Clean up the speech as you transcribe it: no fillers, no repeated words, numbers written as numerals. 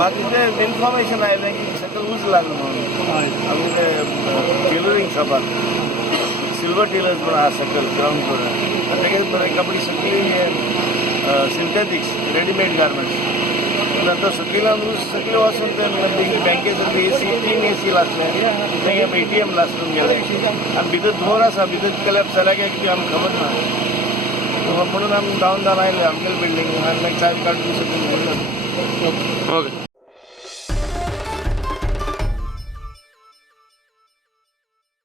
म्हाका ते इन्फॉर्मेशन आयलें की सकयल उज लागलो म्हणून आमी ते टेलरिंग शॉपार सिल्वर टेलर्स म्हणून आहा सकयल ग्राउंड फ्लोर आनी तेगे कपडे सगळी सिंथेटिक्स रेडीमेड गार्मेंट्स नंतर सकयल वचून ते बँकेचो AC 3 AC लासले तेगे ATM लासून गेले आनी भितर दोर आसा भितर केल्यार चल्या कितें आमकां खबर ना म्हणून आमी धांवन आयले आमगेले बिल्डींग आनी मागीर चावी काडून सकयल ओके.